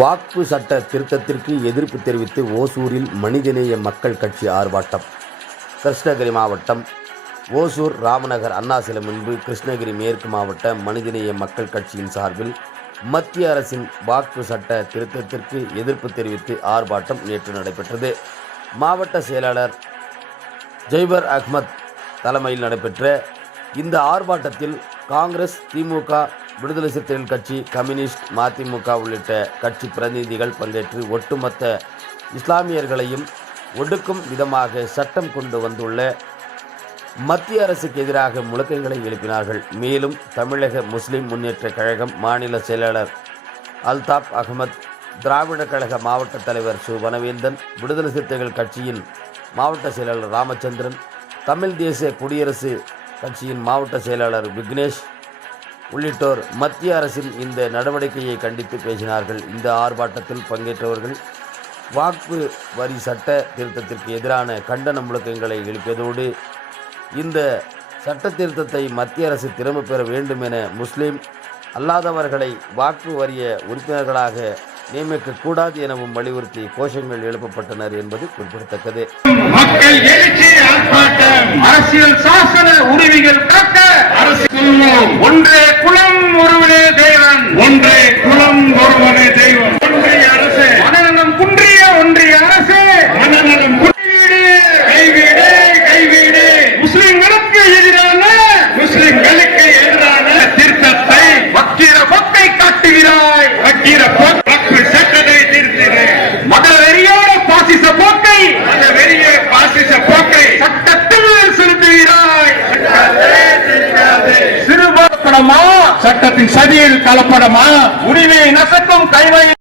வாக்கு சட்ட திருத்தத்திற்கு எதிர்ப்பு தெரிவித்து ஓசூரில் மனிதநேய மக்கள் கட்சி ஆர்ப்பாட்டம். கிருஷ்ணகிரி மாவட்டம் ஓசூர் ராமநகர் அண்ணா சிலை முன்பு கிருஷ்ணகிரி மேற்கு மாவட்ட மனிதநேய மக்கள் கட்சியின் சார்பில் மத்திய அரசின் வாக்கு சட்ட திருத்தத்திற்கு எதிர்ப்பு தெரிவித்து ஆர்ப்பாட்டம் நேற்று நடைபெற்றது. மாவட்ட செயலாளர் ஜெய்பர் அஹ்மத் தலைமையில் நடைபெற்ற இந்த ஆர்ப்பாட்டத்தில் காங்கிரஸ் திமுக விடுதலை சிறுத்தைகள் கட்சி கம்யூனிஸ்ட் மதிமுக உள்ளிட்ட கட்சி பிரதிநிதிகள் பங்கேற்று ஒட்டுமொத்த இஸ்லாமியர்களையும் ஒடுக்கும் விதமாக சட்டம் கொண்டு வந்துள்ள மத்திய அரசுக்கு எதிராக முழக்கங்களை எழுப்பினார்கள். மேலும் தமிழக முஸ்லிம் முன்னேற்ற கழகம் மாநில செயலாளர் அல்தாப் அகமத் திராவிட கழக மாவட்ட தலைவர் சு. வனவேந்தன் விடுதலை சிறுத்தைகள் கட்சியின் மாவட்ட செயலாளர் ராமச்சந்திரன் தமிழ் தேசிய குடியரசு கட்சியின் மாவட்ட செயலாளர் விக்னேஷ் உள்ளிட்டோர் மத்திய அரசின் இந்த நடவடிக்கையை கண்டித்து பேசினார்கள். இந்த ஆர்ப்பாட்டத்தில் பங்கேற்றவர்கள் வாக்கு வரி சட்ட திருத்தத்திற்கு எதிரான கண்டன முழக்கங்களை எழுப்பியதோடு இந்த சட்ட திருத்தத்தை மத்திய அரசு திரும்ப பெற வேண்டும் என முஸ்லீம் அல்லாதவர்களை வாக்கு வரிய உறுப்பினர்களாக நியமிக்கக்கூடாது எனவும் வலியுறுத்தி கோஷங்கள் எழுப்பப்பட்டனர் என்பது குறிப்பிடத்தக்கது. மக்கள் எழுச்சி ஆர்ப்பாட்டம் அரசியல் சாசன உரிமைகள் காக்க அரசு ஒன்றே குலம் ஒருவனே தேவன் ஒன்றே குலம் ஒருவனே தெய்வம். ஒன்றிய அரசு. மனநலம் குன்றிய ஒன்றிய அரசு. மனநலம் குன்றியீடு கைவீடு கைவீடு. முஸ்லிம்களுக்கு எதிரான முஸ்லிம்களுக்கு எதிரான திருத்தத்தை வக்கீர போக்கை காட்டுகிறாய். வக்கிர சிறுபான்மைப்படமா சட்டத்தின் சதியில் கலப்படமா? உரிமை நசக்கும் கைவை